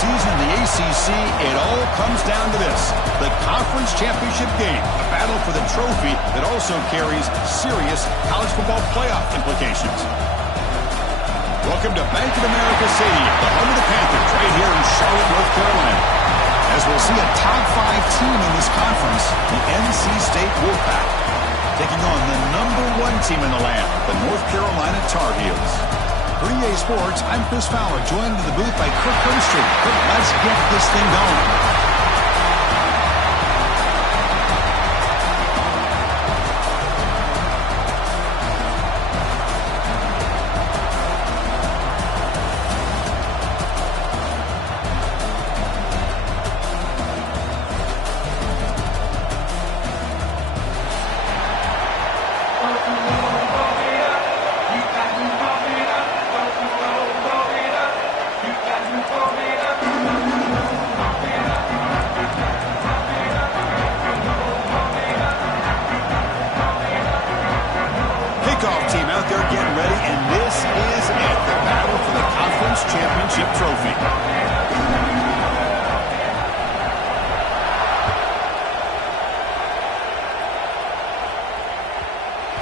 season in the ACC, it all comes down to this: the conference championship game, a battle for the trophy that also carries serious college football playoff implications. Welcome to Bank of America Stadium, the home of the Panthers, right here in Charlotte, North Carolina. As we'll see a top 5 team in this conference, the NC State Wolfpack, taking on the #1 team in the land, the North Carolina Tar Heels. For EA Sports, I'm Chris Fowler, joined in the booth by Kirk Herbstreit. Kirk, let's get this thing going.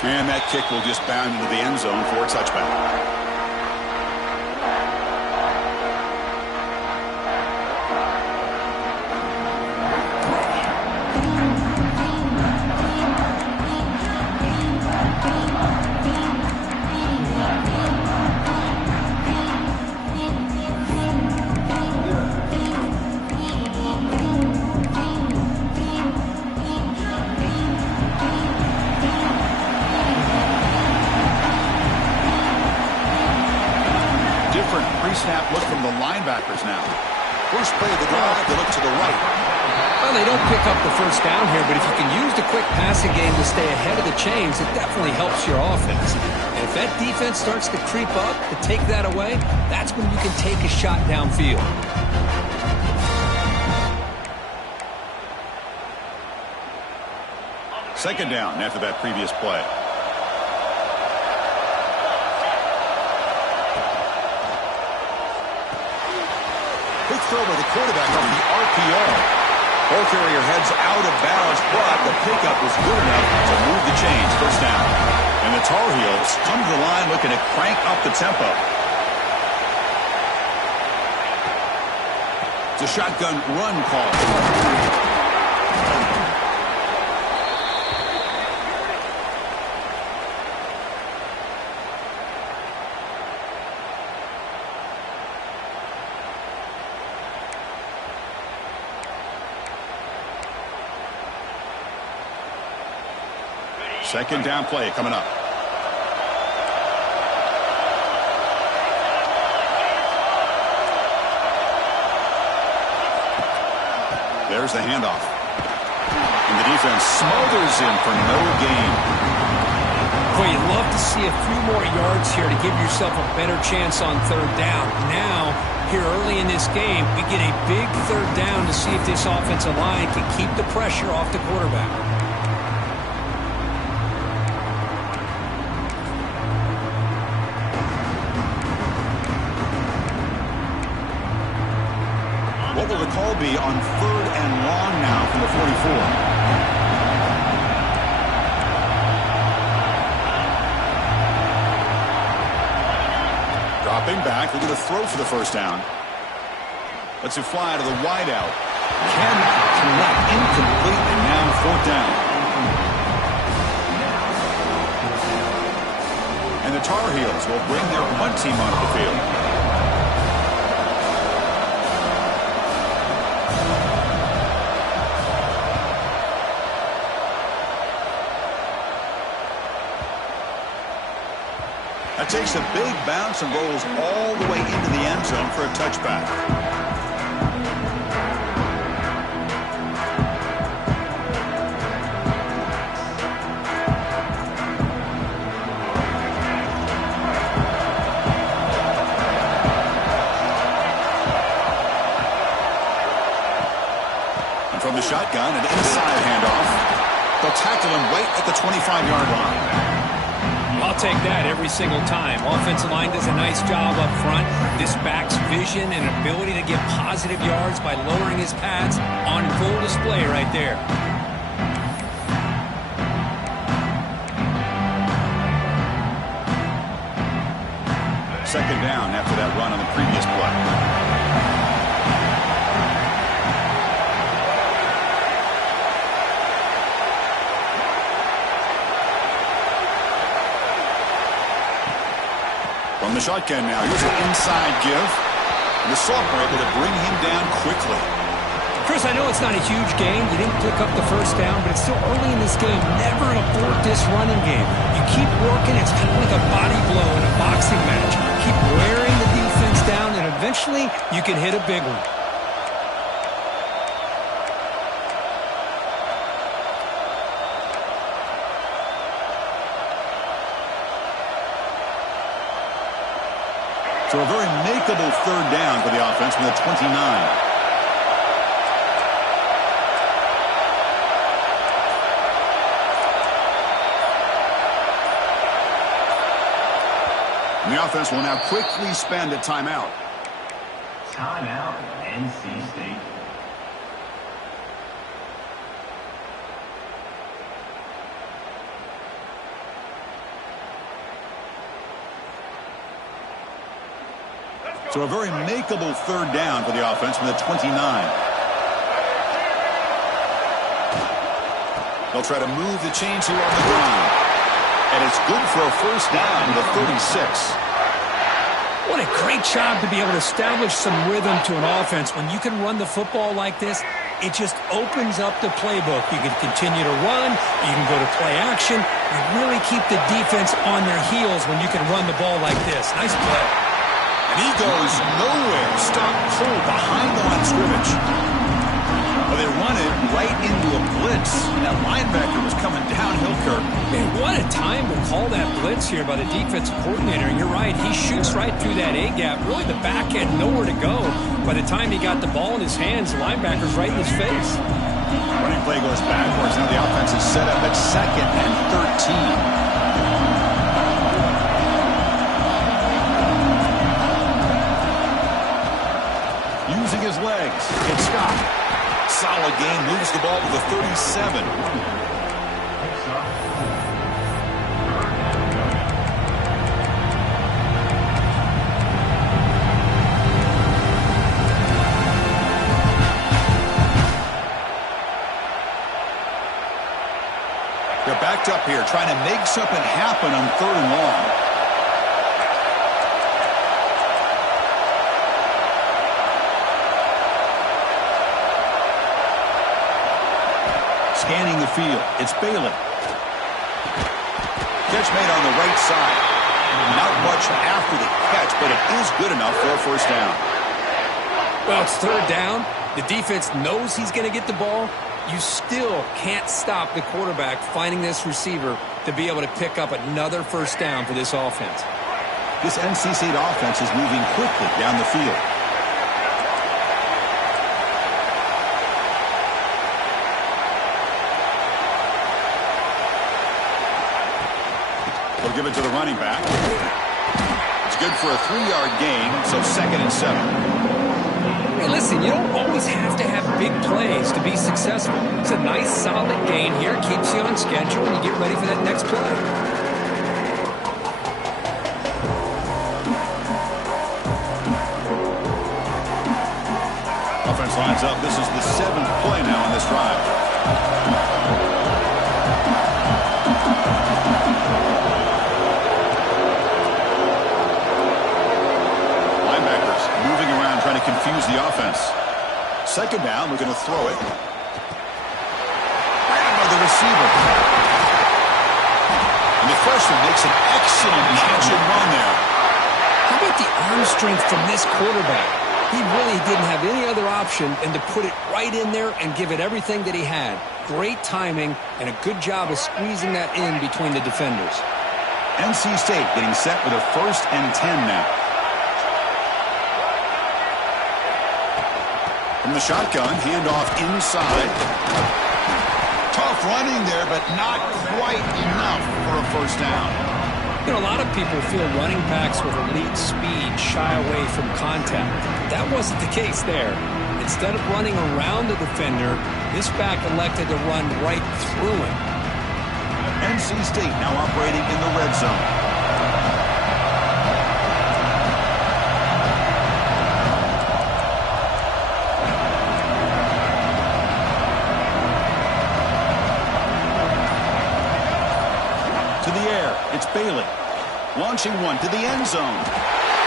And that kick will just bound into the end zone for a touchback. Snap look from the linebackers now. First play of the drive, they look to the right. Well, they don't pick up the first down here, but if you can use the quick passing game to stay ahead of the chains, it definitely helps your offense. And if that defense starts to creep up, to take that away, that's when you can take a shot downfield. Second down after that previous play. Quick throw by the quarterback off the RPO. Ball carrier heads out of bounds, but the pickup was good enough to move the chains. First down. And the Tar Heels come to the line looking to crank up the tempo. It's a shotgun run call. Second down play coming up. There's the handoff. And the defense smothers him for no gain. Boy, you'd love to see a few more yards here to give yourself a better chance on third down. Now, here early in this game, we get a big third down to see if this offensive line can keep the pressure off the quarterback. What will the call be on third and long now from the 44? Dropping back, looking to throw for the first down. Lets it fly to the wideout. Cannot connect, incomplete, and now fourth down. And the Tar Heels will bring their punt team onto the field. That takes a big bounce and rolls all the way into the end zone for a touchback. And from the shotgun, an inside handoff. They'll tackle him right at the 25-yard line. I'll take that every single time. Offensive line does a nice job up front. This back's vision and ability to get positive yards by lowering his pads on full display right there. Second down after that run on the previous play. From the shotgun now, here's an inside give. And the Saltburn able to bring him down quickly. Chris, I know it's not a huge game. You didn't pick up the first down, but it's still early in this game. Never abort this running game. You keep working. It's kind of like a body blow in a boxing match. Keep wearing the defense down, and eventually you can hit a big one. So a very makeable third down for the offense from the 29. And the offense will now quickly spend a timeout. Timeout, NC State. So a very makeable third down for the offense from the 29. They'll try to move the chains here on the ground. And it's good for a first down to the 36. What a great job to be able to establish some rhythm to an offense. When you can run the football like this, it just opens up the playbook. You can continue to run. You can go to play action. You really keep the defense on their heels when you can run the ball like this. Nice play. And he goes nowhere. Stop cold behind the line of scrimmage. Well, they run it right into a blitz. That linebacker was coming downhill, Kirk. Man, what a time to call that blitz here by the defensive coordinator. And you're right, he shoots right through that A-gap. Really, the back had nowhere to go. By the time he got the ball in his hands, the linebacker's right in his face. Running play goes backwards. Now the offense is set up at 2nd and 13. Using his legs, it's Scott. Solid game, moves the ball to the 37. They're backed up here, trying to make something happen on 3rd and long. Scanning the field, it's Bailey. Catch made on the right side. Not much after the catch, but it is good enough for a first down. Well, it's 3rd down. The defense knows he's going to get the ball. You still can't stop the quarterback finding this receiver to be able to pick up another first down for this offense. This NC State offense is moving quickly down the field. They'll give it to the running back. It's good for a 3-yard gain, so 2nd and 7. Hey, listen, you don't always have to have big plays to be successful. It's a nice, solid gain here. Keeps you on schedule, and you get ready for that next play. Offense lines up. This is the 7th play now on this drive. Confuse the offense. 2nd down, we're going to throw it. Grabbed by the receiver. And the freshman makes an excellent catch and run there. How about the arm strength from this quarterback? He really didn't have any other option than to put it right in there and give it everything that he had. Great timing and a good job of squeezing that in between the defenders. NC State getting set with a 1st and 10 now. From the shotgun, handoff inside. Tough running there, but not quite enough for a first down. You know, a lot of people feel running backs with elite speed shy away from contact. That wasn't the case there. Instead of running around the defender, this back elected to run right through him. NC State now operating in the red zone. To the air, it's Bailey. Launching one to the end zone.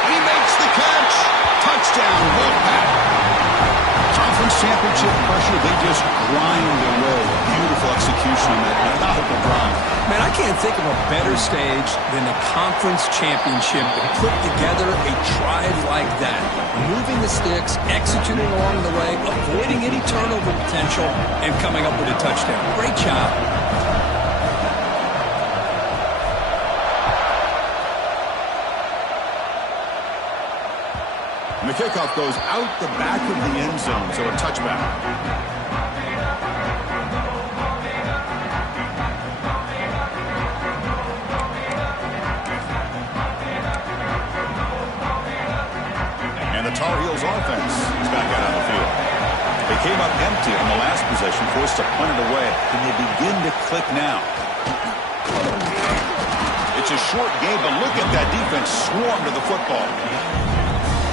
He makes the catch. Touchdown, Wolfpack. Conference championship pressure, they just grind away. Beautiful execution on that methodical drive. Man, I can't think of a better stage than the conference championship to put together a drive like that. Moving the sticks, executing along the way, avoiding any turnover potential, and coming up with a touchdown. Great job. And the kickoff goes out the back of the end zone, so a touchback. And the Tar Heels offense is back out on the field. They came up empty on the last possession, forced to punt it away, and they begin to click now. It's a short game, but look at that defense swarm to the football.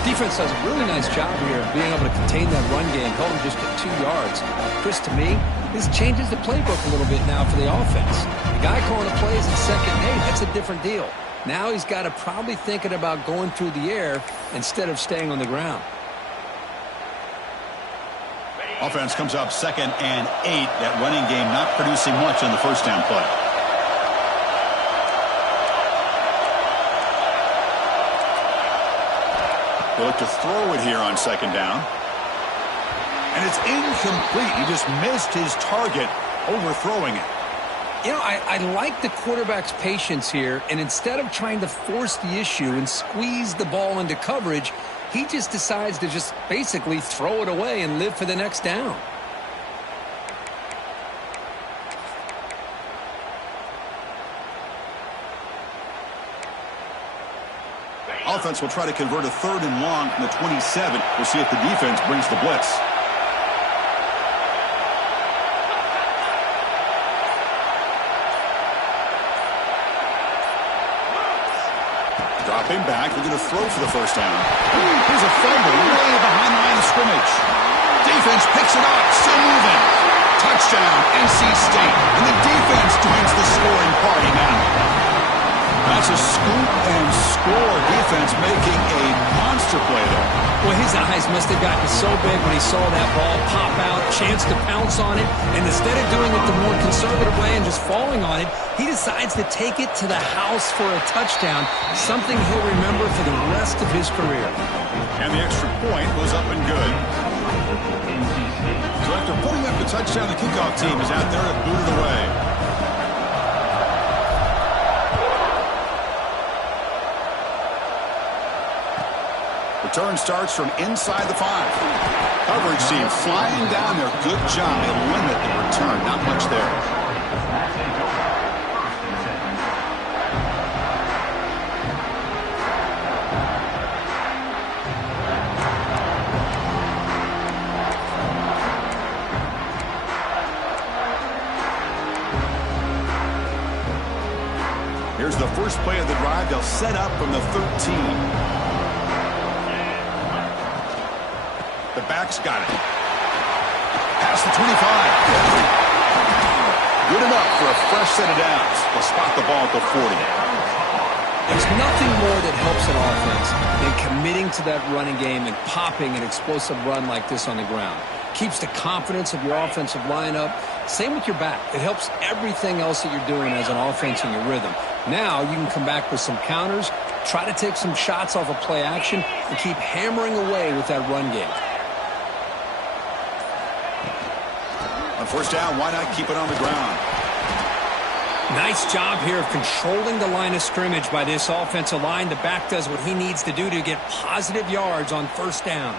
Defense does a really nice job here of being able to contain that run game, hold them just at 2 yards. Chris, to me, this changes the playbook a little bit now for the offense. The guy calling the plays in 2nd and 8, that's a different deal. Now he's got to probably thinking about going through the air instead of staying on the ground. Offense comes up 2nd and 8. That running game not producing much on the first down play. They look to throw it here on 2nd down. And it's incomplete. He just missed his target, overthrowing it. You know, I like the quarterback's patience here, and instead of trying to force the issue and squeeze the ball into coverage, he just decides to just basically throw it away and live for the next down. Offense will try to convert a 3rd and long from the 27. We'll see if the defense brings the blitz. Dropping back, they're going to throw for the first down. Here's a fumble way behind the line of scrimmage. Defense picks it up, still moving. Touchdown, NC State. And the defense joins the scoring party now. That's a scoop and score. Defense making a monster play there. Well, his eyes must have gotten so big when he saw that ball pop out, chance to pounce on it, and instead of doing it the more conservative way and just falling on it, he decides to take it to the house for a touchdown, something he'll remember for the rest of his career. And the extra point was up and good. So after putting up the touchdown, the kickoff team is out there to boot it away. Return starts from inside the 5. Coverage team flying down there. Good job. They limit the return. Not much there. Here's the first play of the drive. They'll set up from the 13. The back's got it. Past the 25. Good enough for a fresh set of downs. They'll spot the ball at the 40. There's nothing more that helps an offense than committing to that running game and popping an explosive run like this on the ground. Keeps the confidence of your offensive lineup. Same with your back. It helps everything else that you're doing as an offense in your rhythm. Now you can come back with some counters, try to take some shots off of play action, and keep hammering away with that run game. On first down, why not keep it on the ground? Nice job here of controlling the line of scrimmage by this offensive line. The back does what he needs to do to get positive yards on first down.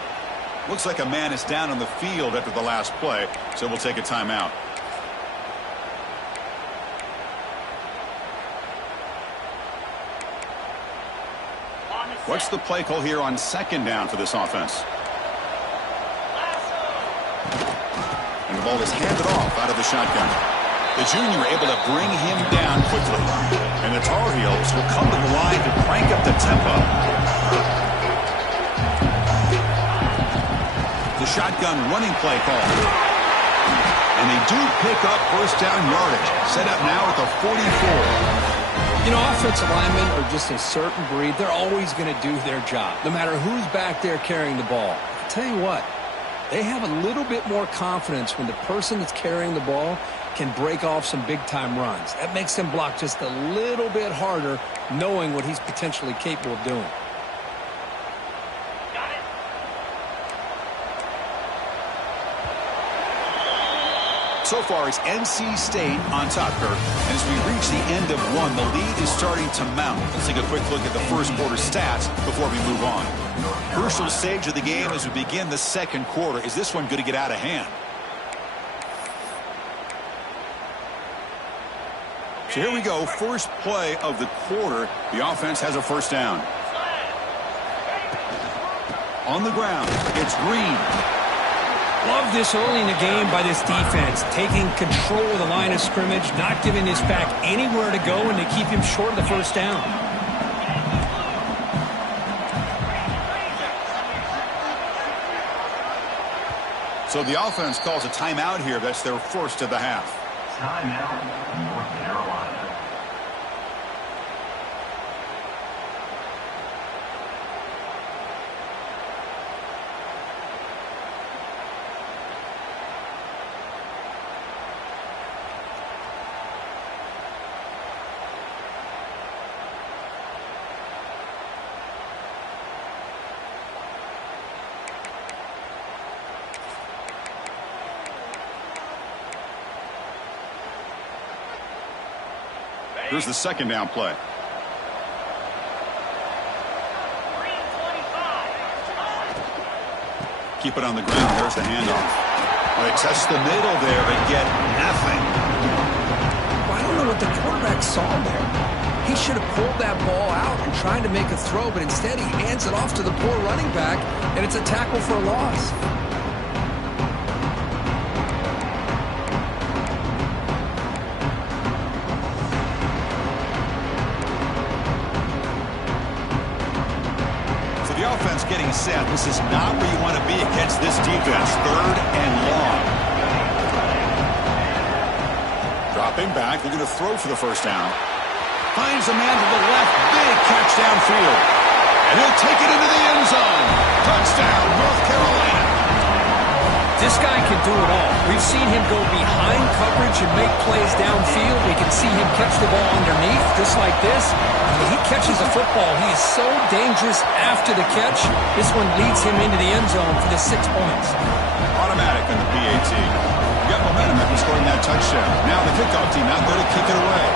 Looks like a man is down on the field after the last play, so we'll take a timeout. What's the play call here on second down for this offense? And the ball is handed off out of the shotgun. The junior able to bring him down quickly. And the Tar Heels will come to the line to crank up the tempo. The shotgun running play call. And they do pick up first down yardage. Set up now at the 44. You know, offensive linemen are just a certain breed. They're always going to do their job, no matter who's back there carrying the ball. I'll tell you what, they have a little bit more confidence when the person that's carrying the ball can break off some big-time runs. That makes them block just a little bit harder, knowing what he's potentially capable of doing. So far, it's NC State on top, Kirk. And as we reach the end of one, the lead is starting to mount. Let's take a quick look at the first quarter stats before we move on. Crucial stage of the game as we begin the second quarter. Is this one going to get out of hand? So here we go. First play of the quarter. The offense has a first down. On the ground, it's Green. Love this early in the game by this defense, taking control of the line of scrimmage, not giving this back anywhere to go, and to keep him short of the first down. So the offense calls a timeout here. That's their first of the half. Timeout, North Carolina. Here's the second down play. Keep it on the ground. There's the handoff. Well, they test the middle there, but get nothing. I don't know what the quarterback saw there. He should have pulled that ball out and tried to make a throw, but instead he hands it off to the poor running back, and it's a tackle for a loss. Offense getting set. This is not where you want to be against this defense. Third and long. Dropping back. They're going to throw for the first down. Finds a man to the left. Big catch downfield. And he'll take it into the end zone. Touchdown, North Carolina. This guy can do it all. We've seen him go behind coverage and make plays downfield. We can see him catch the ball underneath, just like this. When he catches a football, he is so dangerous after the catch. This one leads him into the end zone for the 6 points. Automatic on the PAT. You got momentum after scoring that touchdown. Now the kickoff team out there to kick it away.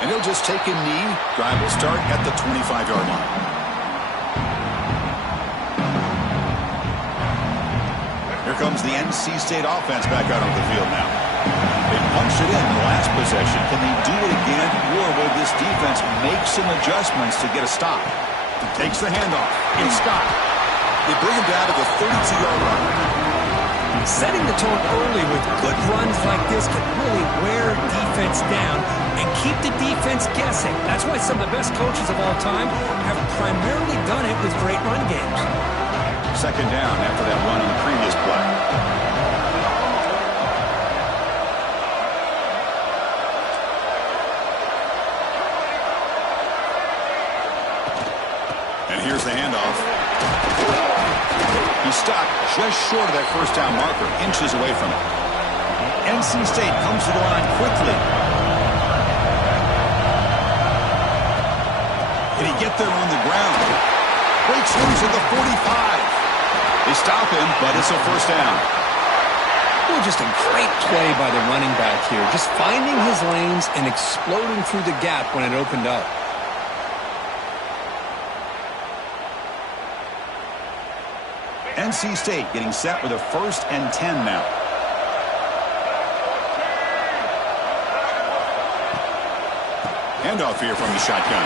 And he'll just take a knee. Drive will start at the 25-yard line. Here comes the NC State offense back out on the field now. They punched it in the last possession. Can they do it again, or will this defense make some adjustments to get a stop? He takes the handoff. It's stopped. They bring him down to the 32-yard line. Setting the tone early with good runs like this can really wear defense down and keep the defense guessing. That's why some of the best coaches of all time have primarily done it with great run games. Second down after that run on the previous play. And here's the handoff. He stopped just short of that first down marker, inches away from it. NC State comes to the line quickly. Did he get there on the ground? Breaks loose at the 45. They stop him, but it's a first down. Oh, just a great play by the running back here. Just finding his lanes and exploding through the gap when it opened up. NC State getting set with a 1st and 10 now. Handoff here from the shotgun.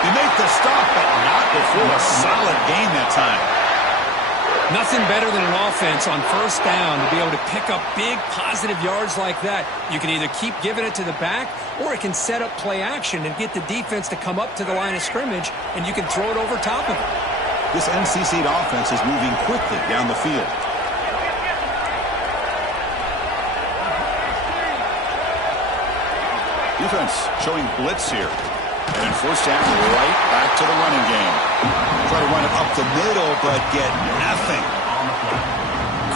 They make the stop, but not before a solid gain that time. Nothing better than an offense on first down to be able to pick up big positive yards like that. You can either keep giving it to the back, or it can set up play action and get the defense to come up to the line of scrimmage, and you can throw it over top of it. This NC State offense is moving quickly down the field. Defense showing blitz here. And in first down, right back to the running game. Try to run it up the middle, but get nothing.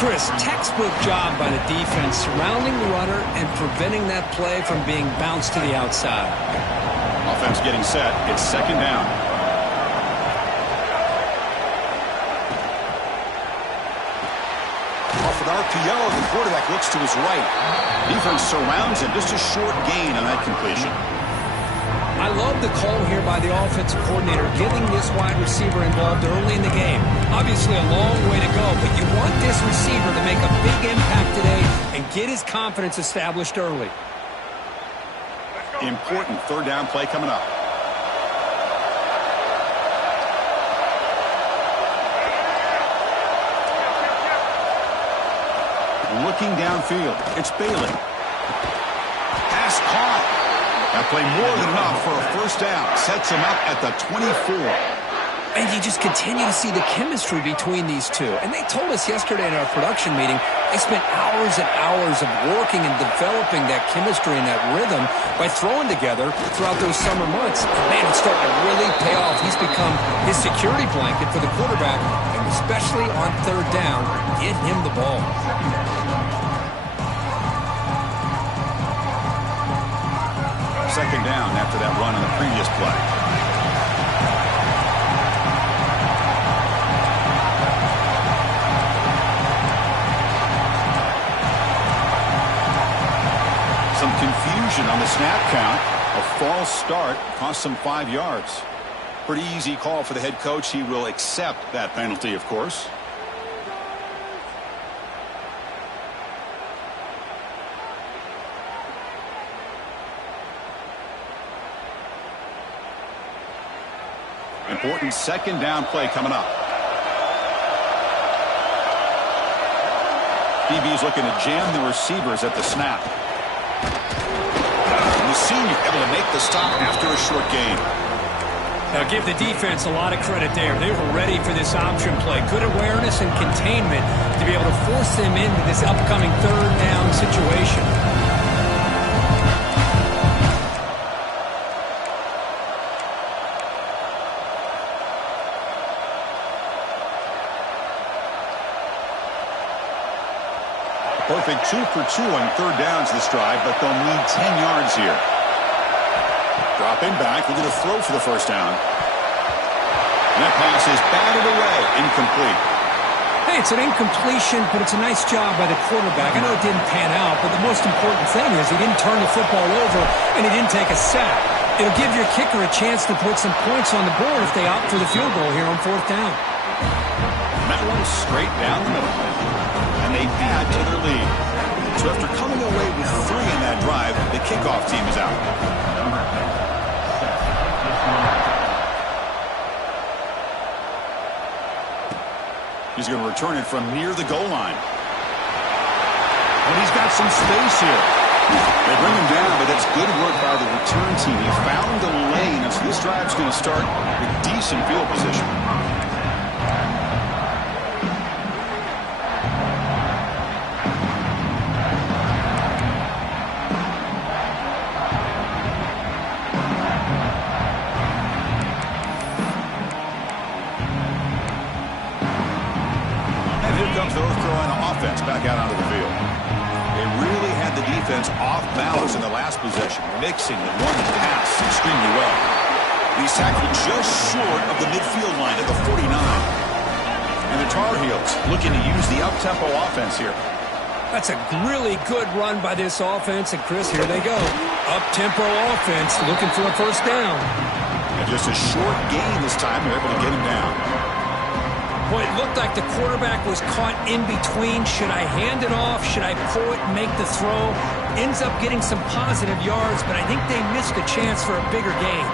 Chris, textbook job by the defense surrounding the runner and preventing that play from being bounced to the outside. Offense getting set. It's second down. Off an RPO, the quarterback looks to his right. Defense surrounds him. Just a short gain on that completion. I love the call here by the offensive coordinator, getting this wide receiver involved early in the game. Obviously a long way to go, but you want this receiver to make a big impact today and get his confidence established early. Important third down play coming up. Looking downfield, it's Bailey. Pass caught. That play more than enough for a first down. Sets him up at the 24. And you just continue to see the chemistry between these two. And they told us yesterday in our production meeting, they spent hours and hours of working and developing that chemistry and that rhythm by throwing together throughout those summer months. Man, it's starting to really pay off. He's become his security blanket for the quarterback, and especially on third down, get him the ball. Second down after that run on the previous play. Some confusion on the snap count. A false start cost them 5 yards. Pretty easy call for the head coach. He will accept that penalty, of course. Important second down play coming up. DB's looking to jam the receivers at the snap. And the senior able to make the stop after a short gain. Now give the defense a lot of credit there. They were ready for this option play. Good awareness and containment to be able to force them into this upcoming third down situation. Perfect 2 for 2 on third downs this drive, but they'll need 10 yards here. Dropping back, looking to throw for the first down. And that pass is batted away, incomplete. Hey, it's an incompletion, but it's a nice job by the quarterback. I know it didn't pan out, but the most important thing is he didn't turn the football over and he didn't take a sack. It'll give your kicker a chance to put some points on the board if they opt for the field goal here on fourth down. And that one straight down the middle. And they add to their lead. So after coming away with 3 in that drive, the kickoff team is out. He's going to return it from near the goal line. And he's got some space here. They bring him down, but that's good work by the return team. He found the lane, and so this drive's going to start with decent field position. North Carolina offense back out onto the field. They really had the defense off balance in the last possession, mixing the run and pass extremely well. He's tackled just short of the midfield line at the 49. And the Tar Heels looking to use the up-tempo offense here. That's a really good run by this offense, and Chris, here they go. Up-tempo offense looking for a first down. And just a short gain this time, they're able to get him down. Boy, it looked like the quarterback was caught in between. Should I hand it off? Should I pull it and make the throw? Ends up getting some positive yards, but I think they missed a chance for a bigger gain.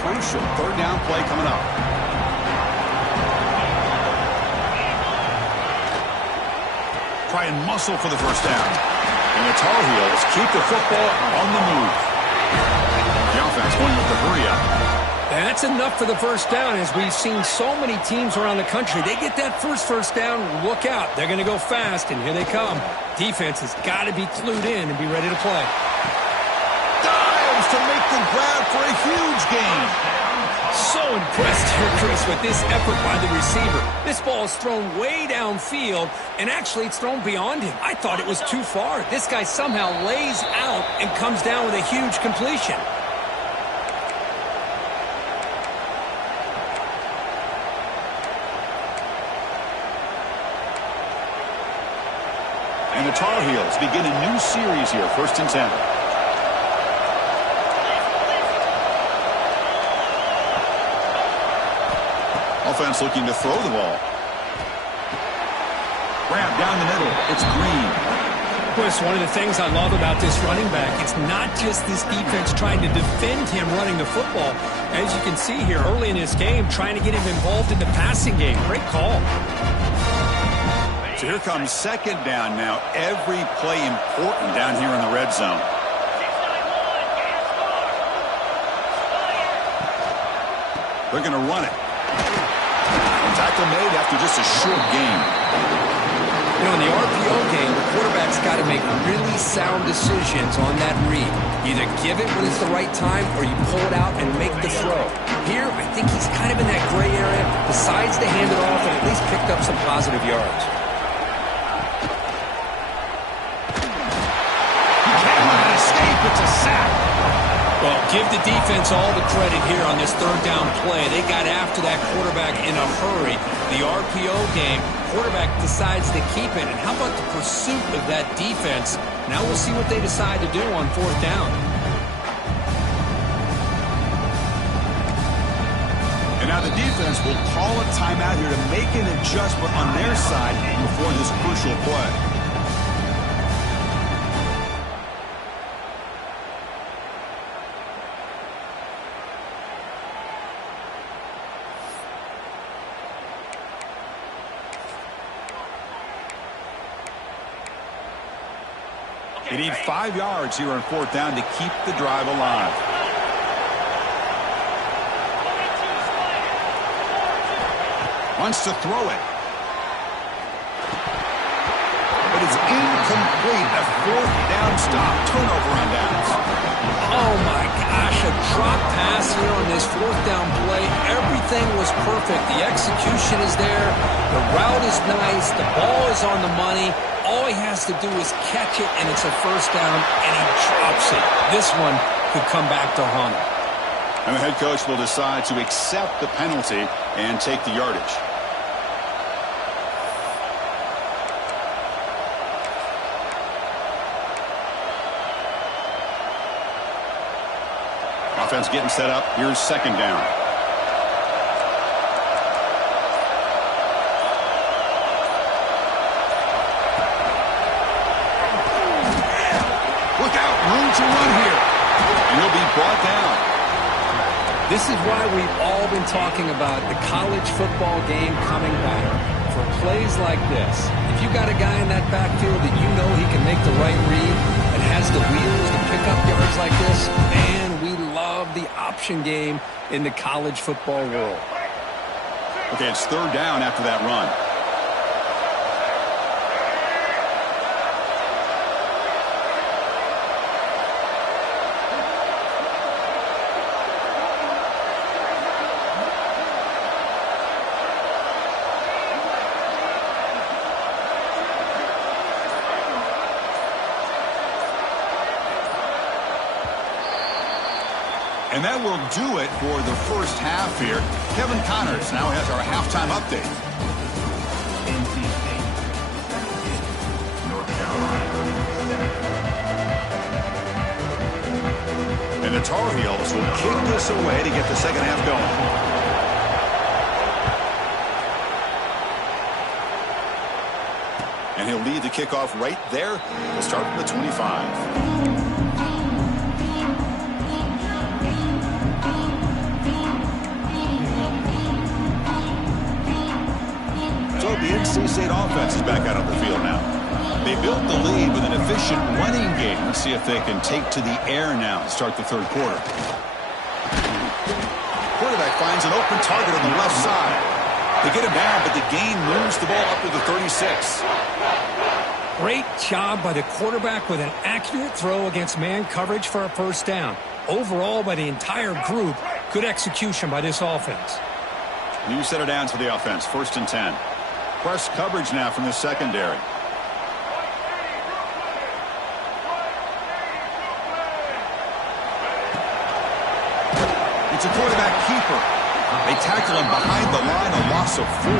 Crucial third down play coming up. Try and muscle for the first down. And the Tar Heels keep the football on the move. The offense going with the hurry up. That's enough for the first down. As we've seen so many teams around the country, they get that first down, look out. They're going to go fast, and here they come. Defense has got to be clued in and be ready to play. Dives to make the grab for a huge gain. So impressed here, Chris, with this effort by the receiver. This ball is thrown way downfield, and actually it's thrown beyond him. I thought it was too far. This guy somehow lays out and comes down with a huge completion. And the Tar Heels begin a new series here, 1st and 10. Offense looking to throw the ball. Grab down the middle. It's Green. Chris, one of the things I love about this running back, it's not just this defense trying to defend him running the football. As you can see here early in this game, trying to get him involved in the passing game. Great call. So here comes 2nd down now. Every play important down here in the red zone. They're going to run it. And tackle made after just a short gain. You know, in the RPO game, the quarterback's got to make really sound decisions on that read. Either give it when it's the right time or you pull it out and make the throw. Here, I think he's kind of in that gray area, decides to hand it off and at least picked up some positive yards. It's a sack. Well, give the defense all the credit here on this 3rd down play. They got after that quarterback in a hurry. The RPO game, quarterback decides to keep it. And how about the pursuit of that defense? Now we'll see what they decide to do on 4th down. And now the defense will call a timeout here to make an adjustment on their side before this crucial play. They need 5 yards here on 4th down to keep the drive alive. Wants to throw it. But it's incomplete. A 4th down stop. Turnover on downs. Oh, my gosh. A drop pass here on this 4th down play. Everything was perfect. The execution is there. The route is nice. The ball is on the money. All he has to do is catch it, and it's a 1st down, and he drops it. This one could come back to haunt him. And the head coach will decide to accept the penalty and take the yardage. Offense getting set up. Here's 2nd down. To run here, and he'll be brought down. This is why we've all been talking about the college football game coming back. For plays like this, if you got a guy in that backfield that you know he can make the right read and has the wheels to pick up yards like this, man, we love the option game in the college football world. Okay, it's 3rd down after that run. And that will do it for the first half here. Kevin Connors now has our halftime update. NC State, North Carolina. And the Tar Heels will kick this away to get the second half going. And he'll lead the kickoff right there. We'll start from the 25. So the NC State offense is back out on the field now. They built the lead with an efficient running game. Let's see if they can take to the air now to start the third quarter. Quarterback finds an open target on the left side. They get him down, but the gain moves the ball up to the 36. Great job by the quarterback with an accurate throw against man coverage for a first down. Overall, by the entire group, good execution by this offense. New center downs for the offense, 1st and 10. Press coverage now from the secondary. It's a quarterback keeper. They tackle him behind the line, a loss of 4.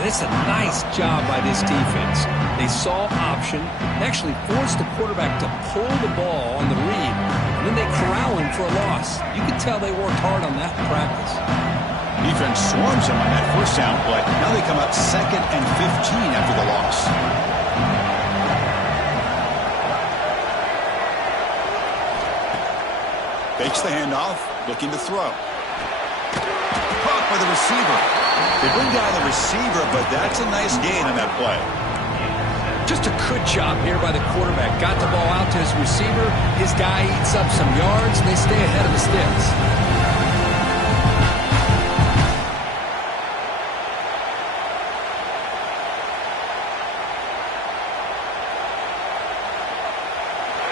And it's a nice job by this defense. They saw option, actually forced the quarterback to pull the ball on the read, and then they corral him for a loss. You can tell they worked hard on that in practice. Defense swarms him on that first down play. Now they come up 2nd and 15 after the loss. Fakes the handoff, looking to throw. Caught by the receiver. They bring down the receiver, but that's a nice gain on that play. Just a good job here by the quarterback. Got the ball out to his receiver. His guy eats up some yards, and they stay ahead of the sticks.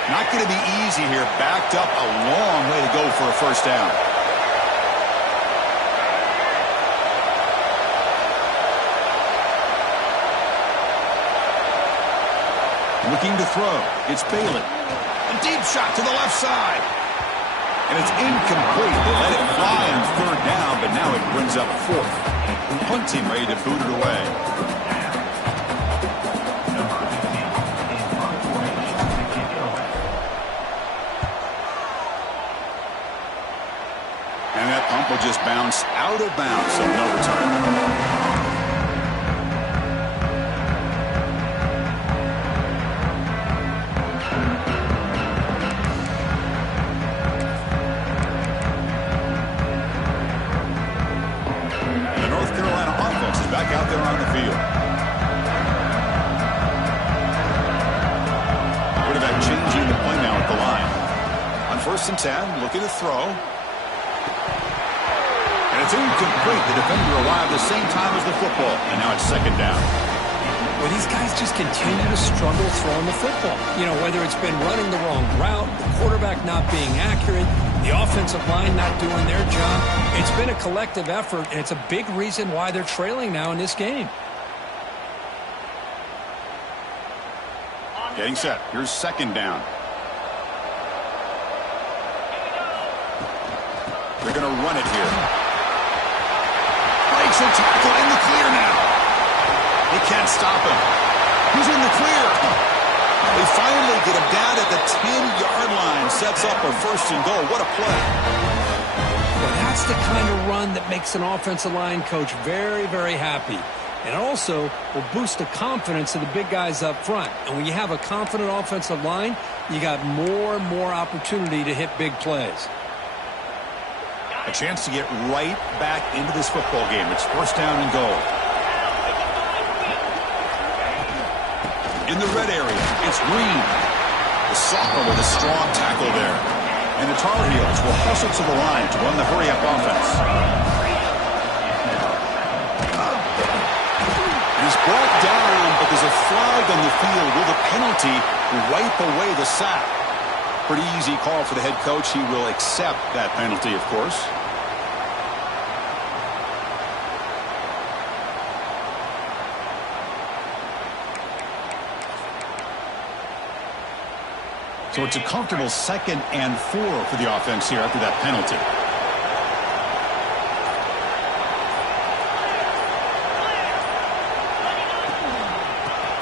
Not going to be easy here. Backed up a long way to go for a first down. Looking to throw. It's Bailey. A deep shot to the left side. And it's incomplete. They let it fly on 3rd down, but now it brings up 4th. Punt team ready to boot it away. And that pump will just bounce out of bounds, so no return. Back out there on the field. Quarterback changing the play now at the line. On 1st and 10, looking to throw. And it's incomplete. The defender arrived the same time as the football. And now it's 2nd down. Well, these guys just continue to struggle throwing the football. You know, whether it's been running the wrong route, the quarterback not being accurate, the offensive line not doing their job. It's been a collective effort, and it's a big reason why they're trailing now in this game. Getting set. Here's 2nd down. They're going to run it here. Breaks a tackle in the clear now. They can't stop him. He's in the clear. They finally get him down at the 10-yard line. Sets up a 1st and goal. What a play. Well, that's the kind of run that makes an offensive line coach very, very happy. And also will boost the confidence of the big guys up front. And when you have a confident offensive line, you got more and more opportunity to hit big plays. A chance to get right back into this football game. It's 1st down and goal. In the red area, it's Green. The sophomore with a strong tackle there. And the Tar Heels will hustle to the line to run the hurry-up offense. He's brought down, but there's a flag on the field. Will the penalty wipe away the sack? Pretty easy call for the head coach. He will accept that penalty, of course. So it's a comfortable 2nd and 4 for the offense here after that penalty.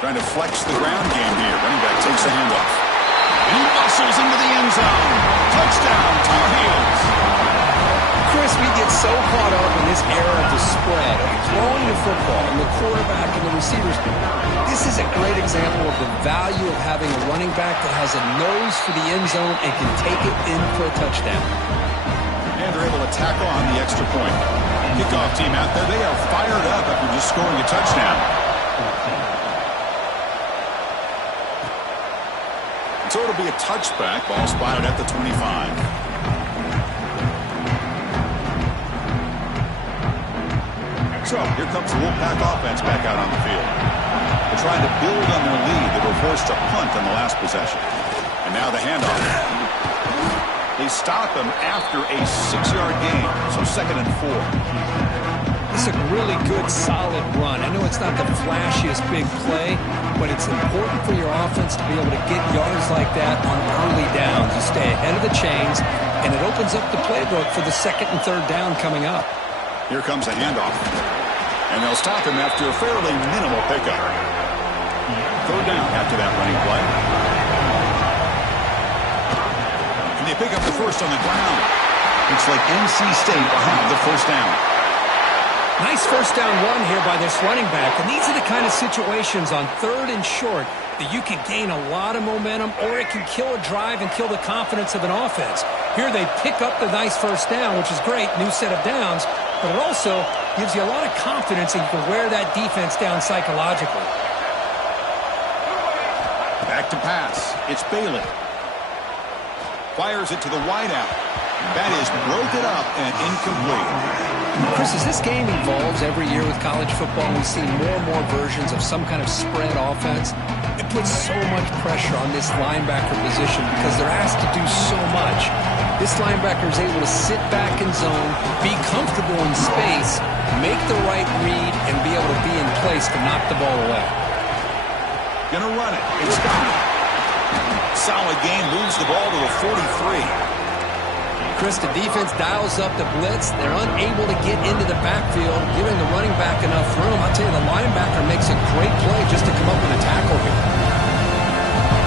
Trying to flex the ground game here. Running back takes the handoff. And he muscles into the end zone. Touchdown, Tar Heels. Chris, we get so caught up in this era of the spread, of throwing the football and the quarterback and the receivers. This is a great example of the value of having a running back that has a nose for the end zone and can take it in for a touchdown. And they're able to tack on the extra point. Kickoff team out there, they are fired up after just scoring a touchdown. So it'll be a touchback, ball spotted at the 25. So here comes the Wolfpack offense back out on the field. They're trying to build on their lead. They were forced to punt on the last possession. And now the handoff. They stop him after a 6-yard gain, so 2nd and 4. This is a really good, solid run. I know it's not the flashiest big play, but it's important for your offense to be able to get yards like that on early downs. You stay ahead of the chains, and it opens up the playbook for the 2nd and 3rd down coming up. Here comes a handoff. And they'll stop him after a fairly minimal pickup. 3rd down after that running play. And they pick up the first on the ground. Looks like NC State will have the first down. Nice first down run here by this running back. And these are the kind of situations on 3rd and short that you can gain a lot of momentum, or it can kill a drive and kill the confidence of an offense. Here they pick up the nice first down, which is great, new set of downs, but it also gives you a lot of confidence and you can wear that defense down psychologically. Back to pass. It's Bailey. Fires it to the wideout. That is broken up and incomplete. Chris, as this game evolves every year with college football, we see more and more versions of some kind of spread offense. It puts so much pressure on this linebacker position because they're asked to do so much. This linebacker is able to sit back in zone, be comfortable in space, make the right read, and be able to be in place to knock the ball away. Gonna run it. It's gone. Solid gain, moves the ball to the 43. Chris, the defense dials up the blitz. They're unable to get into the backfield, giving the running back enough room. I'll tell you, the linebacker makes a great play just to come up with a tackle here.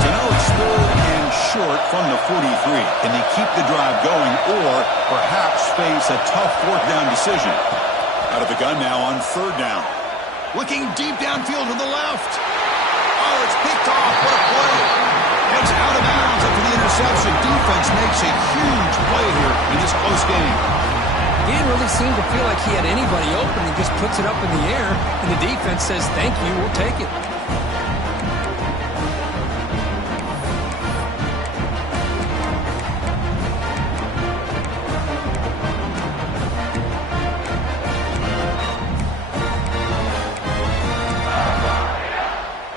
So now it's 3rd and short from the 43. Can they keep the drive going or perhaps face a tough 4th down decision? Out of the gun now on 3rd down. Looking deep downfield to the left. Oh, it's picked off. What a play. It's out of bounds after the interception. Defense makes a huge play here in this close game. He didn't really seem to feel like he had anybody open. He just puts it up in the air, and the defense says, thank you, we'll take it.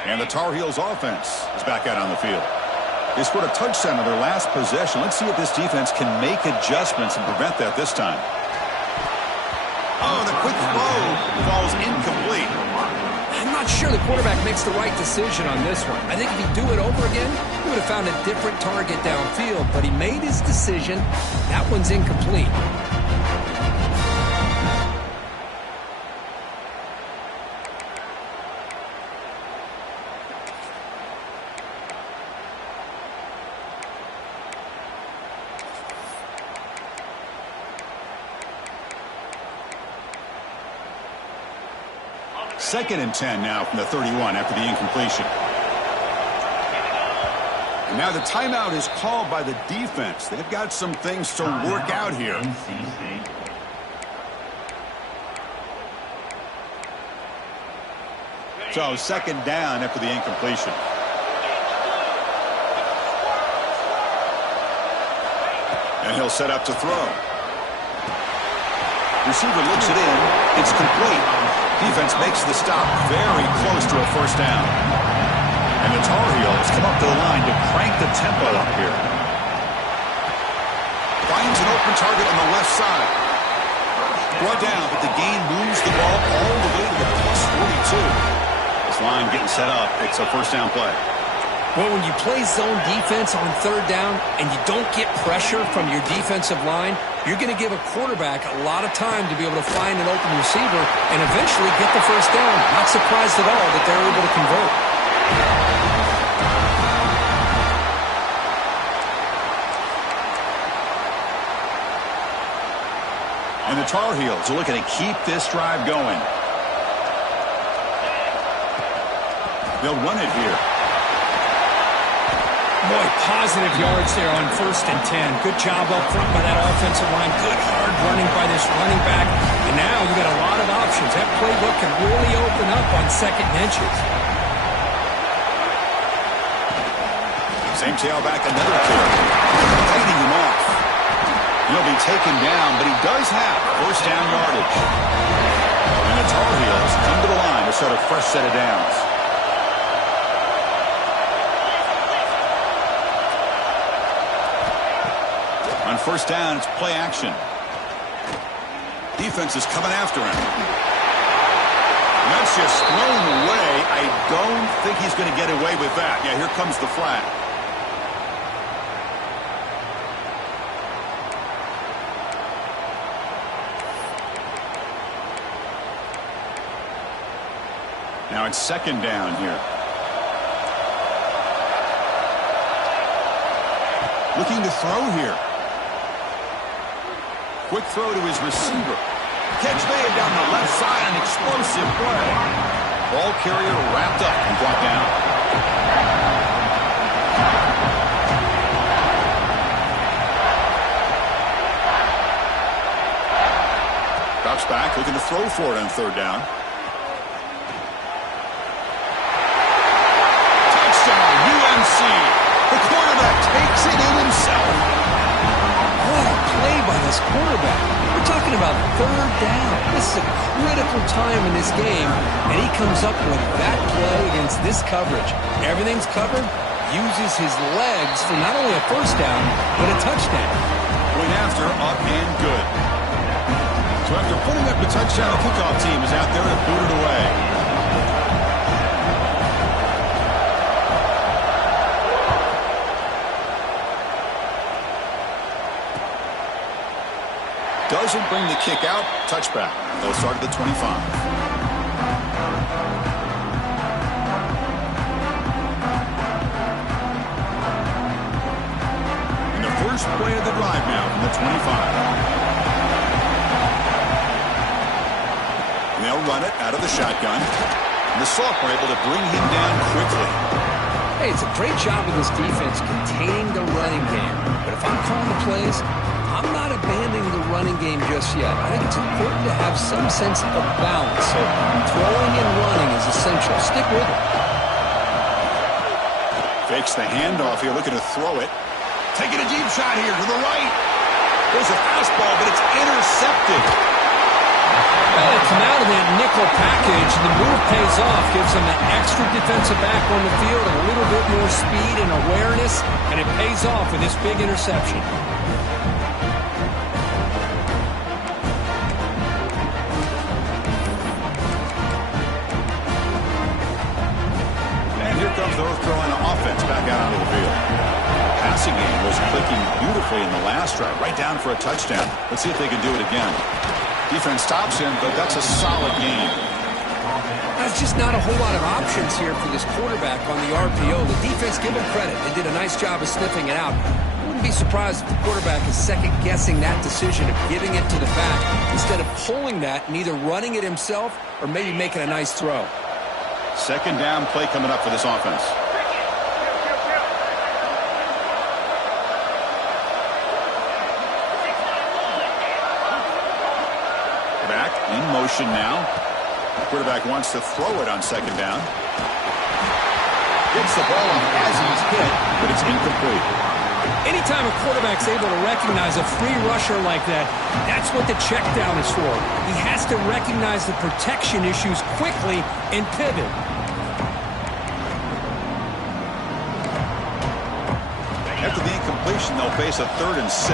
And the Tar Heels offense is back out on the field. They scored a touchdown in their last possession. Let's see if this defense can make adjustments and prevent that this time. Oh, the quick throw falls incomplete. I'm not sure the quarterback makes the right decision on this one. I think if he'd do it over again, he would have found a different target downfield, but he made his decision. That one's incomplete. Second and 10 now from the 31 after the incompletion. And now the timeout is called by the defense. They've got some things to work out here. So 2nd down after the incompletion. And he'll set up to throw. Receiver looks it in. It's complete. Defense makes the stop very close to a first down. And the Tar Heels come up to the line to crank the tempo up here. Finds an open target on the left side. Brought down, but the gain moves the ball all the way to the plus 42. This line getting set up. It's a first down play. Well, when you play zone defense on 3rd down and you don't get pressure from your defensive line, you're going to give a quarterback a lot of time to be able to find an open receiver and eventually get the first down. Not surprised at all that they're able to convert. the Tar Heels are looking to keep this drive going. They'll run it here. Boy, positive yards there on 1st and 10. Good job up front by that offensive line. Good hard running by this running back. And now you got a lot of options. That playbook can really open up on 2nd and inches. Same tailback, another carry. Fighting him off. He'll be taken down, but he does have 1st down yardage. And the Tar Heels come to the line to start a fresh set of downs. On 1st down, it's play action. Defense is coming after him. That's just thrown away. I don't think he's going to get away with that. Yeah, here comes the flag. Now it's 2nd down here. Looking to throw here. Quick throw to his receiver. Catch made down the left side, an explosive play. Ball carrier wrapped up and brought down. Drops back, looking to throw for it on 3rd down. Touchdown, UNC. The quarterback takes it in himself. What a play by this quarterback. We're talking about 3rd down. This is a critical time in this game, and he comes up with that play against this coverage. Everything's covered, uses his legs for not only a 1st down, but a touchdown. Point after, up and good. So after putting up the touchdown, the kickoff team is out there to boot it away. Doesn't bring the kick out. Touchback. They'll start at the 25. And the first play of the drive now from the 25. And they'll run it out of the shotgun. And the sophomore able to bring him down quickly. Hey, it's a great job of this defense containing the running game. But if I'm calling the plays, I'm not abandoning the running game just yet. I think it's important to have some sense of balance. So throwing and running is essential. Stick with it. Fakes the handoff here, looking to throw it. Taking a deep shot here to the right. There's a fastball, but it's intercepted. Well, they come out of that nickel package. The move pays off, gives them an extra defensive back on the field, a little bit more speed and awareness, and it pays off with this big interception. Comes the North Carolina offense back out onto the field. Passing game was clicking beautifully in the last drive, right down for a touchdown. Let's see if they can do it again. Defense stops him, but that's a solid game. There's just not a whole lot of options here for this quarterback on the RPO. The defense, give them credit. They did a nice job of sniffing it out. I wouldn't be surprised if the quarterback is second-guessing that decision of giving it to the back instead of pulling that and either running it himself or maybe making a nice throw. 2nd down play coming up for this offense. Back in motion now. Quarterback wants to throw it on 2nd down. Gets the ball as he's hit, but it's incomplete. Anytime a quarterback's able to recognize a free rusher like that, that's what the check down is for. He has to recognize the protection issues quickly and pivot. After the incompletion, they'll face a 3rd and 6.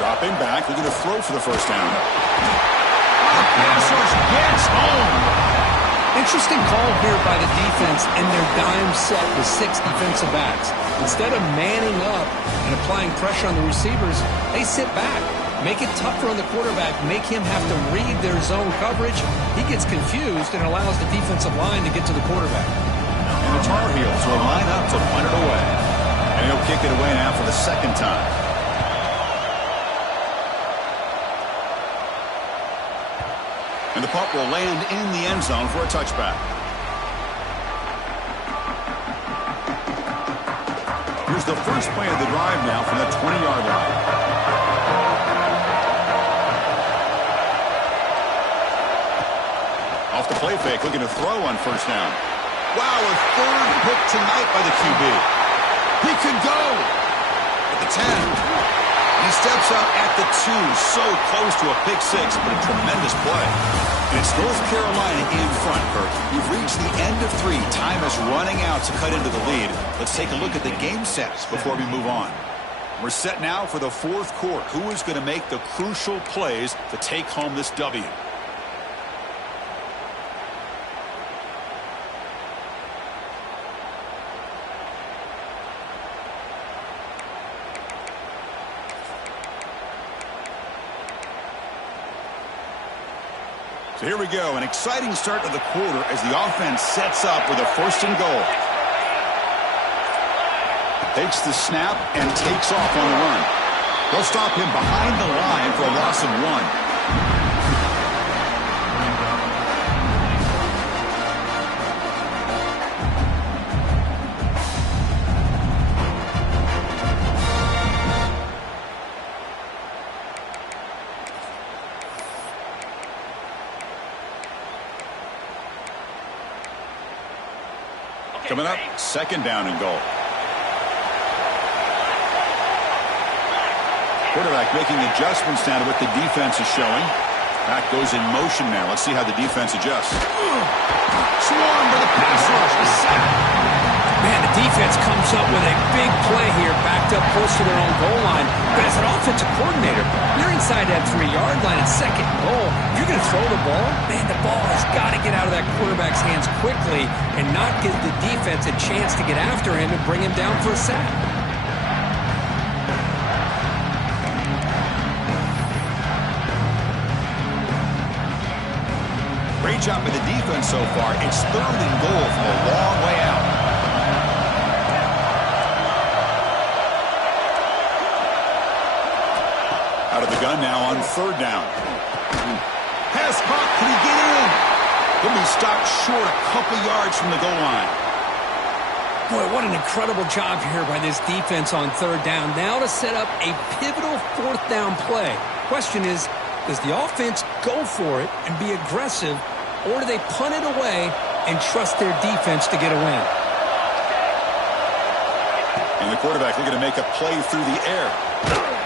Dropping back, looking to throw for the 1st down. The pass rush gets home. Interesting call here by the defense in their dime set with 6 defensive backs. Instead of manning up and applying pressure on the receivers, they sit back, make it tougher on the quarterback, make him have to read their zone coverage. He gets confused and allows the defensive line to get to the quarterback. And the Tar Heels will line up to punt it away. And he'll kick it away now for the second time. And the punt will land in the end zone for a touchback. Here's the first play of the drive now from the 20-yard line. Off the play fake, looking to throw on first down. Wow, a third pick tonight by the QB. He can go at the 10. He steps out at the 2, so close to a pick six, but a tremendous play. And it's North Carolina in front, Kirk. We've reached the end of 3. Time is running out to cut into the lead. Let's take a look at the game sets before we move on. We're set now for the fourth quarter. Who is going to make the crucial plays to take home this W? So here we go, an exciting start to the quarter as the offense sets up with a first and goal. Takes the snap and takes off on the run. They'll stop him behind the line for a loss of 1. Coming up, second down and goal. Quarterback making adjustments now to what the defense is showing. Back goes in motion now. Let's see how the defense adjusts. Swarm to the pass rush. The sack. Man, the defense comes up with a big play here, backed up close to their own goal line. But as an offensive coordinator, you're inside that 3-yard line at second and goal. If you're going to throw the ball, man, the ball has got to get out of that quarterback's hands quickly and not give the defense a chance to get after him and bring him down for a sack. Great job by the defense so far. It's third and goal from a long way out. Out of the gun now on third down. Pass caught. Can he get in? He'll be stopped short a couple yards from the goal line. Boy, what an incredible job here by this defense on third down. Now to set up a pivotal fourth down play. Question is, does the offense go for it and be aggressive, or do they punt it away and trust their defense to get a win? And the quarterback looking to make a play through the air.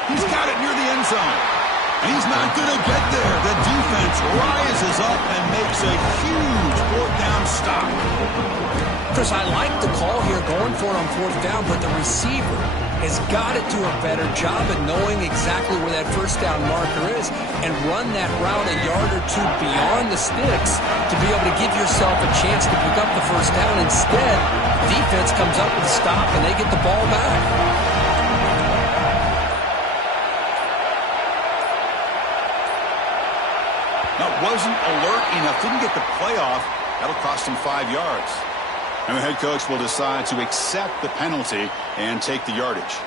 He's got it near the end zone. And he's not going to get there. The defense rises up and makes a huge fourth down stop. Chris, I like the call here going for it on fourth down, but the receiver has got to do a better job of knowing exactly where that first down marker is and run that route a yard or two beyond the sticks to be able to give yourself a chance to pick up the first down. Instead, defense comes up with a stop and they get the ball back. Now, wasn't alert enough, didn't get the play off. That'll cost him 5 yards. And the head coach will decide to accept the penalty and take the yardage.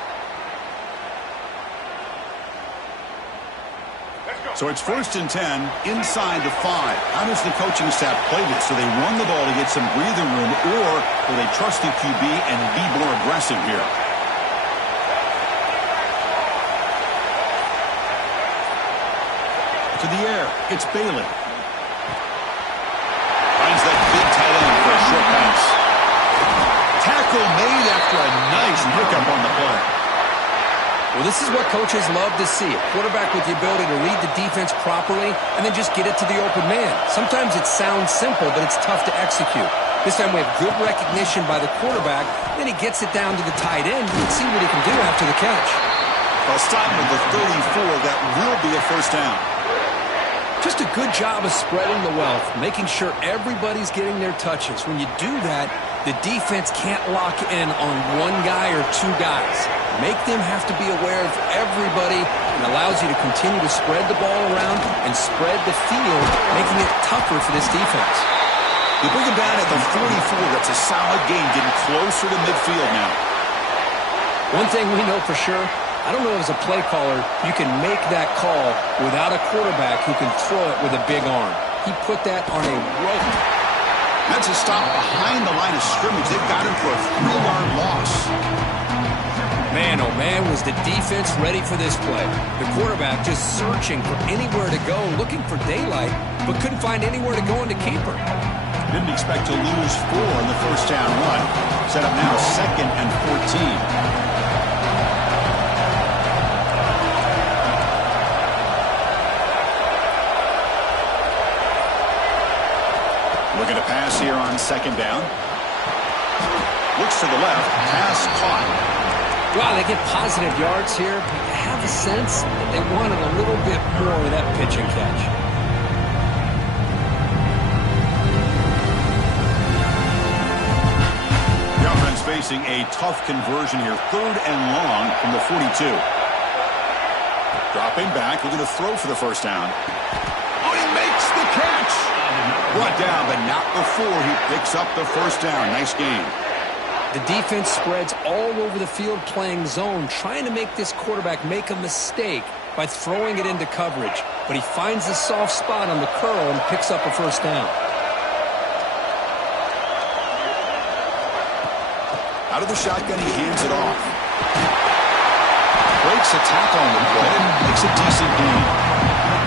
So it's first and 10 inside the 5. How does the coaching staff play this? So they run the ball to get some breathing room, or will they trust the QB and be more aggressive here? To the air, it's Bailey. Finds that big tight end for a short pass. Tackle made after a nice pickup on the play. Well, this is what coaches love to see. A quarterback with the ability to read the defense properly and then just get it to the open man. Sometimes it sounds simple, but it's tough to execute. This time we have good recognition by the quarterback. Then he gets it down to the tight end. You can see what he can do after the catch. Well, stopping with the 34, that will be a first down. Just a good job of spreading the wealth, making sure everybody's getting their touches. When you do that, the defense can't lock in on one guy or two guys. Make them have to be aware of everybody and allows you to continue to spread the ball around and spread the field, making it tougher for this defense. They bring him down at the 44. That's a solid gain, getting closer to midfield now. One thing we know for sure, I don't know as a play caller, you can make that call without a quarterback who can throw it with a big arm. He put that on a rope. That's a stop behind the line of scrimmage. They've got him for a 3-yard loss. Man, oh man, was the defense ready for this play. The quarterback just searching for anywhere to go, looking for daylight, but couldn't find anywhere to go into keeper. Didn't expect to lose 4 in the first down run. Set up now 2nd and 14. Looking to pass here on 2nd down. Looks to the left. Pass caught. Wow, they get positive yards here, but you have a sense that they wanted a little bit more of that pitch and catch. The offense facing a tough conversion here. 3rd and long from the 42. Dropping back, looking to throw for the first down. Oh, he makes the catch! Brought down, but not before he picks up the first down. Nice game. The defense spreads all over the field playing zone, trying to make this quarterback make a mistake by throwing it into coverage. But he finds the soft spot on the curl and picks up a first down. Out of the shotgun, he hands it off. Breaks a tackle on the play and makes a decent gain.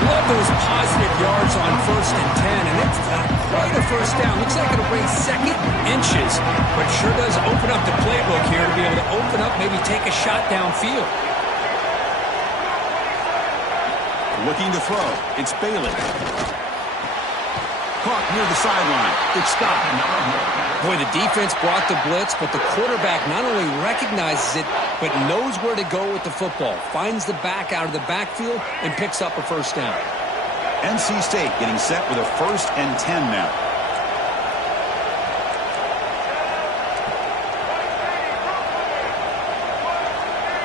Love those positive yards on 1st and 10, and it's not quite a first down. Looks like it'll bring 2nd inches, but sure does open up the playbook here to be able to open up, maybe take a shot downfield. Looking to throw. It's Bailey. Caught near the sideline. It's Scott. Boy, the defense brought the blitz, but the quarterback not only recognizes it, but knows where to go with the football. Finds the back out of the backfield and picks up a first down. NC State getting set with a 1st and 10 now.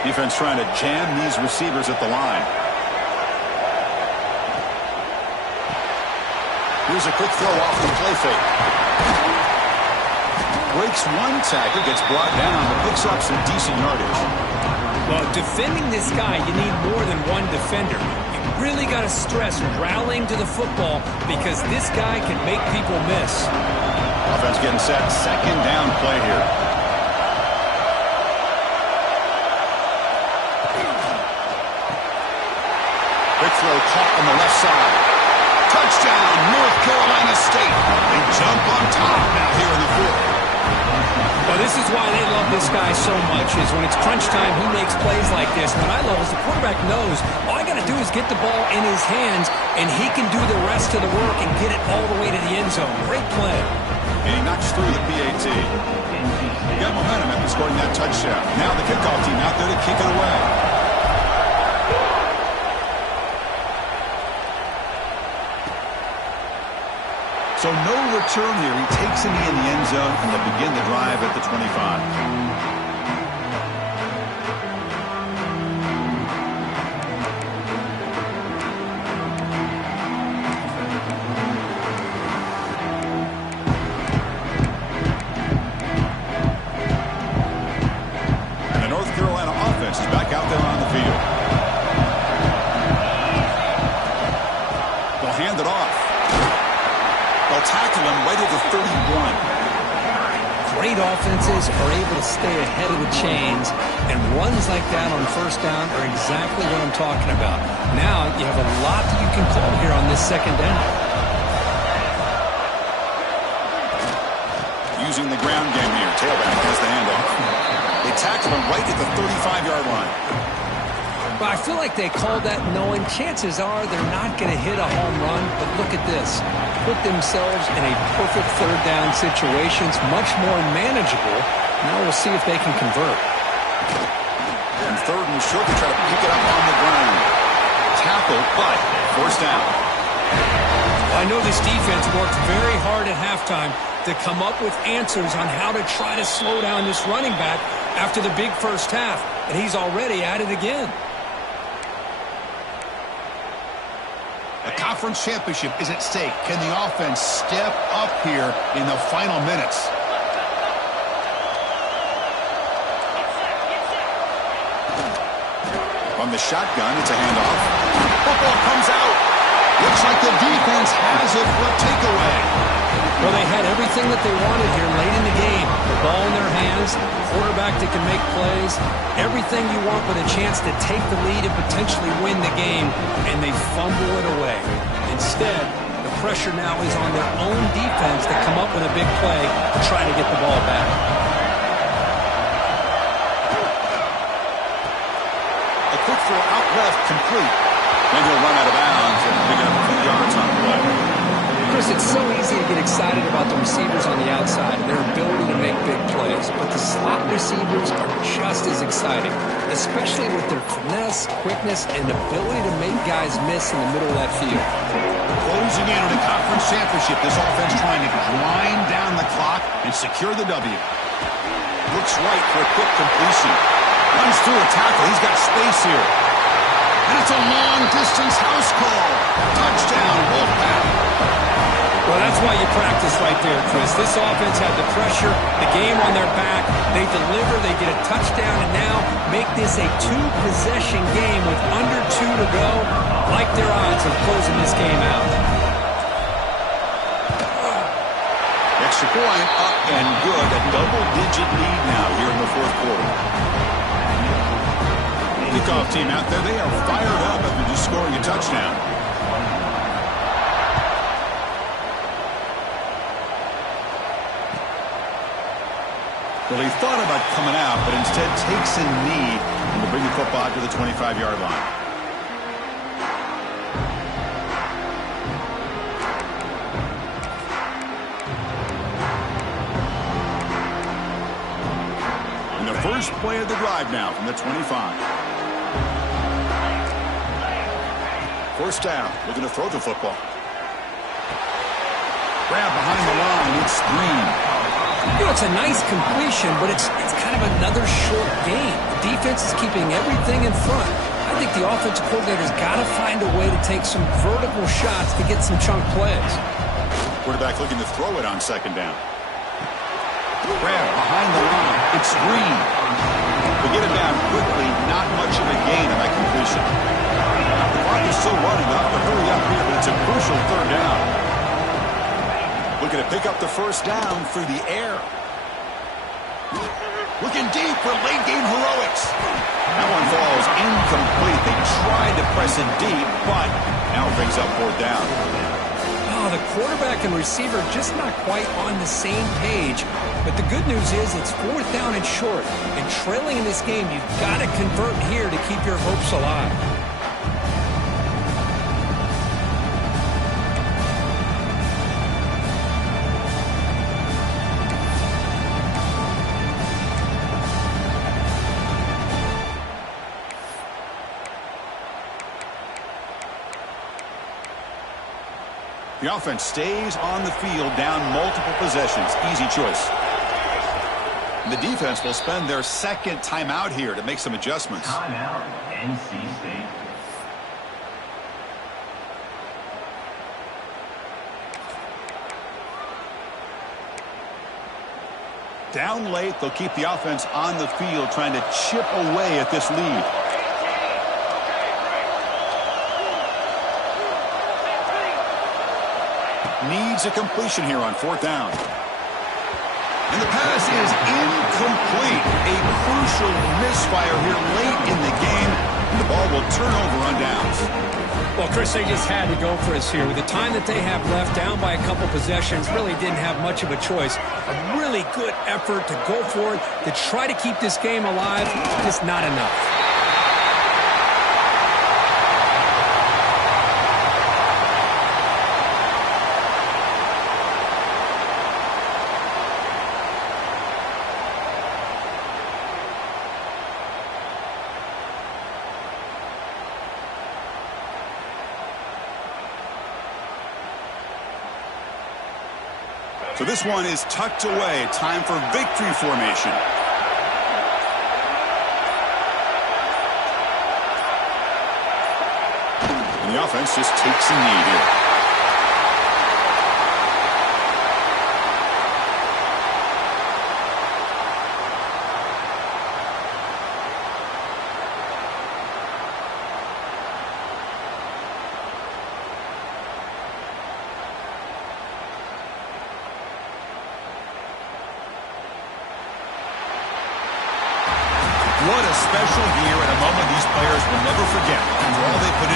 Defense trying to jam these receivers at the line. Here's a quick throw off the play fake. Breaks one tackle, gets brought down, but picks up some decent yardage. Well, defending this guy, you need more than one defender. You really got to stress rallying to the football because this guy can make people miss. Offense getting set. 2nd down play here. Quick throw caught on the left side. Touchdown, North Carolina State. They jump on top now here in the 4th. Well, this is why they love this guy so much, is when it's crunch time, he makes plays like this. What I love is the quarterback knows all I got to do is get the ball in his hands, and he can do the rest of the work and get it all the way to the end zone. Great play. And he knocks through the PAT. He got momentum after scoring that touchdown. Now the kickoff team out there to kick it away. So no return here. He takes it in the end zone, and they'll begin the drive at the 25. And the North Carolina offense is back out there on the field. They'll hand it off. They'll tackle him right at the 31. Great offenses are able to stay ahead of the chains, and runs like that on 1st down are exactly what I'm talking about. Now you have a lot that you can call here on this 2nd down. Using the ground game here. Tailback has the handoff. They tackle him right at the 35-yard line. But I feel like they called that knowing chances are they're not going to hit a home run, but look at this. Put themselves in a perfect 3rd down situation. It's much more manageable. Now we'll see if they can convert. And 3rd and short, they try to pick it up on the ground. Tackle, but 1st down. I know this defense worked very hard at halftime to come up with answers on how to try to slow down this running back after the big first half, and he's already at it again. The conference championship is at stake. Can the offense step up here in the final minutes? From the shotgun, it's a handoff. Football comes out. Looks like the defense has it for a takeaway. Well, they had everything that they wanted here late in the game. The ball in their hands, quarterback that can make plays, everything you want with a chance to take the lead and potentially win the game, and they fumble it away. Instead, the pressure now is on their own defense to come up with a big play to try to get the ball back. A quick throw out left, complete. Then he'll run out of bounds and pick up 2 yards on the play. Chris, it's so easy to get excited about the receivers on the outside and their ability to make big plays, but the slot receivers are just as exciting, especially with their finesse, quickness, and ability to make guys miss in the middle of that field. Closing in on a conference championship, this offense trying to grind down the clock and secure the W. Looks right for a quick completion. Runs through a tackle. He's got space here. And it's a long-distance house call. Touchdown, Wolfpack. Well, that's why you practice right there, Chris. This offense had the pressure, the game on their back. They deliver, they get a touchdown, and now make this a 2-possession game with under 2 to go. Like their odds of closing this game out. Extra point, up and good. A double-digit lead now here in the fourth quarter. Kickoff team out there, they are fired up after just scoring a touchdown. Well, he thought about coming out, but instead takes a knee and will bring the football to the 25-yard line. And the first play of the drive now from the 25. First down, looking to throw the football. Grab behind the line, it's Green. You know, it's a nice completion, but it's kind of another short game. The defense is keeping everything in front. I think the offensive coordinator's got to find a way to take some vertical shots to get some chunk plays. Quarterback looking to throw it on second down. Grab behind the line, it's Green. We get him down quickly, not much of a gain on that completion. The clock is still running up to hurry up here, but it's a crucial third down. Looking to pick up the first down through the air. Looking deep for late game heroics. That one falls incomplete. They tried to press it deep, but now brings up fourth down. Oh, the quarterback and receiver just not quite on the same page. But the good news is it's fourth down and short. And trailing in this game, you've got to convert here to keep your hopes alive. The offense stays on the field down multiple possessions. Easy choice. And the defense will spend their second timeout here to make some adjustments. Timeout, NC State. Down late, they'll keep the offense on the field trying to chip away at this lead. Needs a completion here on fourth down. And the pass is incomplete. A crucial misfire here late in the game. And the ball will turn over on downs. Well, Chris, they just had to go for us here. With the time that they have left, down by a couple possessions, really didn't have much of a choice. A really good effort to go for it, to try to keep this game alive, just not enough. So this one is tucked away. Time for victory formation. And the offense just takes a knee here. What a special year and a moment these players will never forget. After all they put in.